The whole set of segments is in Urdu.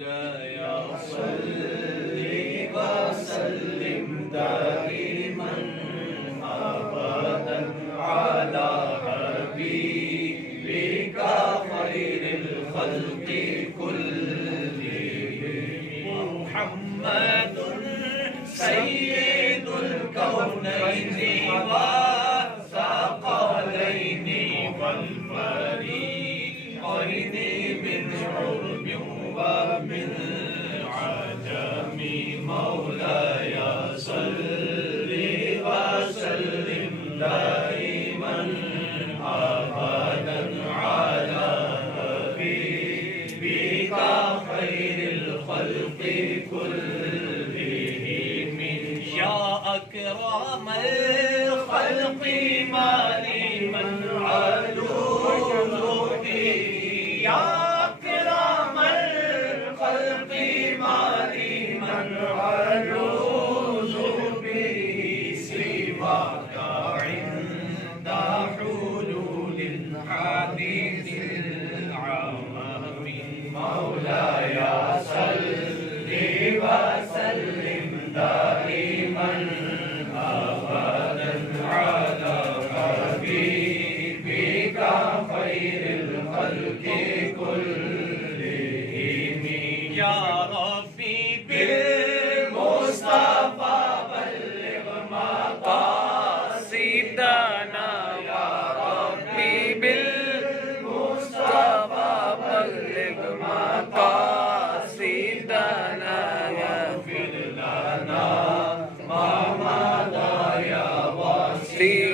مولاي صل وسلم دائما أبدا على حبيبك خير الخلق كلهم محمد سيد الكونين والثقلين والفريقين من عرب ومن عجم مولاي صل وسلم دائما أبدا على حبيبك خير الخلق كلهم يا أكرم الخلق ما لمن علوذ به يا أكرم الخلق ما لمن علوذ به سواك عند حلول الحادث العام مولاي صل وسلم دائما أبدا على حبيبك خير الخلق كلهم يا ربي بالمصطفى بلغ مقاصدنا يا ربي بالمصطفى بلغ مقاصدنا يغفر لنا ما مضى يا واسع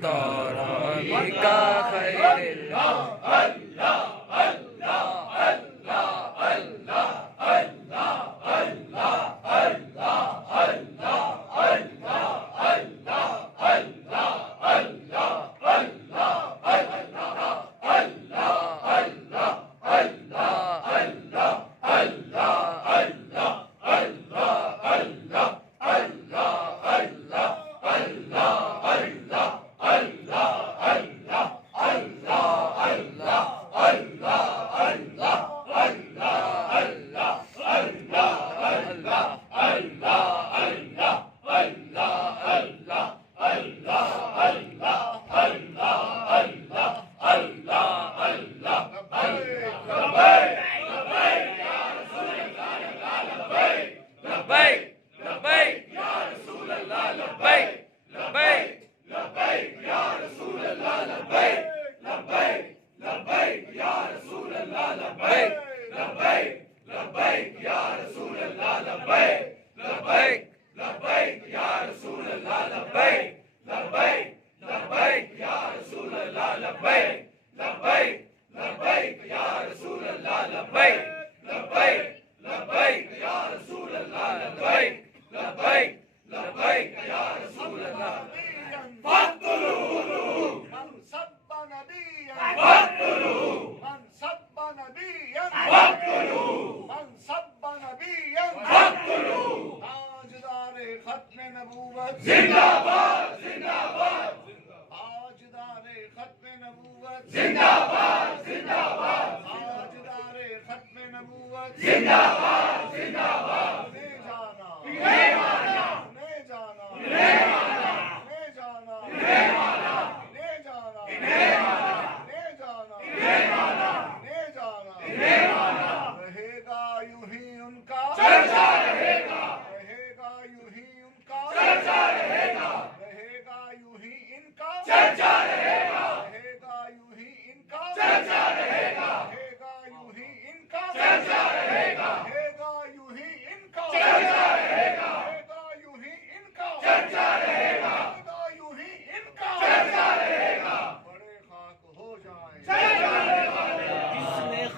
الطريق خير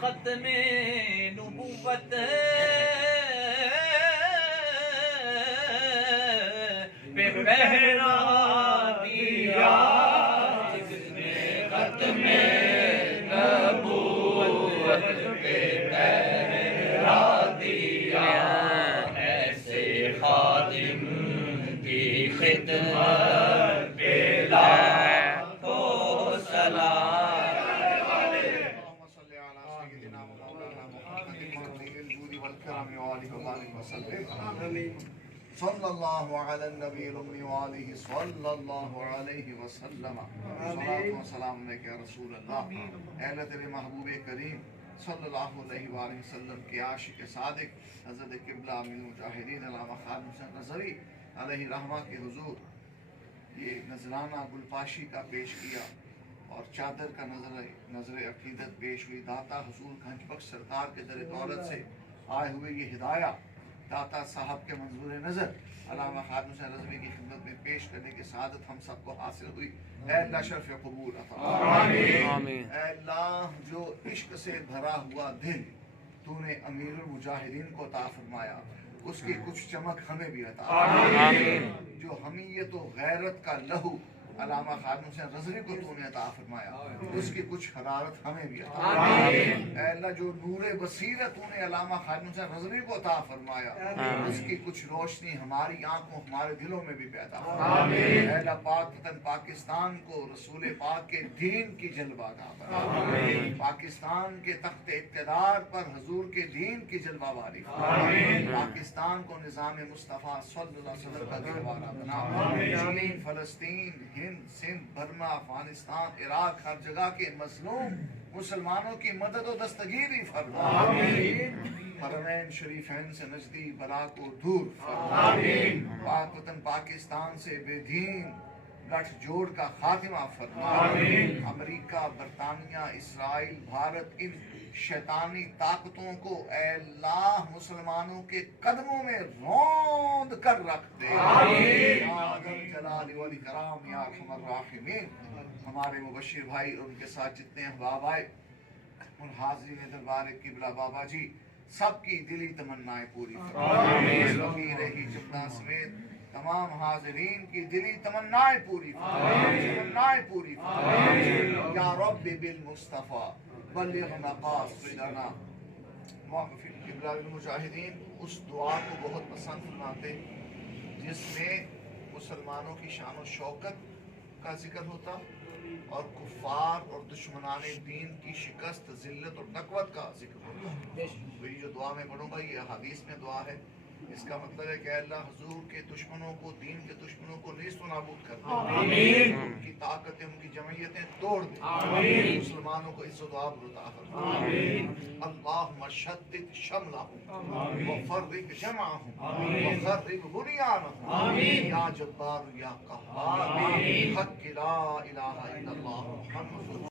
ختم نبوت پہ پہرا دیا جس نے ختم نبوت پہ پہرا دیا ایسے خادم کی خدمت پہ لاکھوں سلام الكرام وآله وبارك وسلم صلی اللہ علی النبی الأمی وآلہ صلی اللہ علیہ وسلم صلاۃ و سلام علیک یا رسول اللہ۔ اے اللہ تیرے محبوب کریم صلی اللہ علیہ وآلہ وسلم کے عاشق صادق حضرت قبلہ امین المجاہدین علامہ خادم حسین نظوی علیہ رحمہ کے حضور یہ نذرانہ گلپاشی کا پیش کیا اور چادر کا نظر عقیدت پیش ہوئی۔ داتا حضور گھنج بخش سرکار کے در دولت سے آئے ہوئے یہ ہدایہ داتا صاحب کے منظور نظر علامہ خادم حسین نظوی کی خدمت میں پیش کرنے کی سعادت ہم سب کو حاصل ہوئی۔ اے اللہ شرف قبول عطا آمین۔ اے اللہ جو عشق سے بھرا ہوا دل تو نے امیر المجاہدین کو عطا فرمایا، اس کی کچھ چمک ہمیں بھی عطا آمین۔ جو حمیت و غیرت کا لہو علامہ خادم حسین رضوی کو تو نے عطا فرمایا، اس کی کچھ حرارت ہمیں بھی عطا آمین۔ اے اللہ جو نور بصیرت تو نے علامہ خادم حسین رضوی کو عطا فرمایا، اس کی کچھ روشنی ہماری آنکھوں ہمارے دلوں میں بھی پیدا فرما۔ اے اللہ پاک وطن پاکستان کو رسول پاک کے دین کی جلوہ گاہ بنا، پاکستان کے تخت اقتدار پر حضور کے دین کی جلوہ باری فرما، پاکستان کو نظام مصطفیٰ صلی اللہ علیہ وسلم کا گہوارہ بنا۔ چین، فلسطین، ہند، سندھ، برما، افغانستان، عراق، ہر جگہ کے مظلوم مسلمانوں کی مدد و دستگیری فرما۔ حرمین شریفین سے نزدی بلا کو دور فرما۔ پاک وطن پاکستان سے بے دین گٹھ جوڑ کا خاتمہ فرما۔ امریکہ، برطانیہ، اسرائیل، بھارت، ان شیطانی طاقتوں کو اے اللہ مسلمانوں کے قدموں میں روند کر رکھ دے۔ یا ذا الجلال والاکرام یا ارحم الراحمین۔ ہمارے مبشر بھائی اور ان کے ساتھ جتنے احباب آئے، ان حاضرین دربار قبلہ بابا جی سب کی دلی تمنائیں پوری فرما۔ رہی جملہ سمیت تمام حاضرین کی دلی تمنائیں پوری فرما، پوری فرما۔ یا رب بالمصطفیٰ بلغ مقاصدنا۔ موقف قبلہ المجاہدین اس دعا کو بہت پسند فرماتے جس میں مسلمانوں کی شان و شوکت کا ذکر ہوتا اور کفار اور دشمنان دین کی شکست، ذلت اور نکوت کا ذکر ہوتا۔ تو یہ جو دعا میں پڑھوں گا یہ حدیث میں دعا ہے، اس کا مطلب ہے کہ اے اللہ حضور کے دشمنوں کو، دین کے دشمنوں کو نیست و نابود کر دے، ان کی طاقتیں، ان کی جمعیتیں توڑ دے، مسلمانوں کو عزت و عزت عطا فرما۔ اللہم شتت شملہم وفرق جمعہم وخرب بنیانہم یا جبار یا قہار، حق لا الہ الا اللہ محمد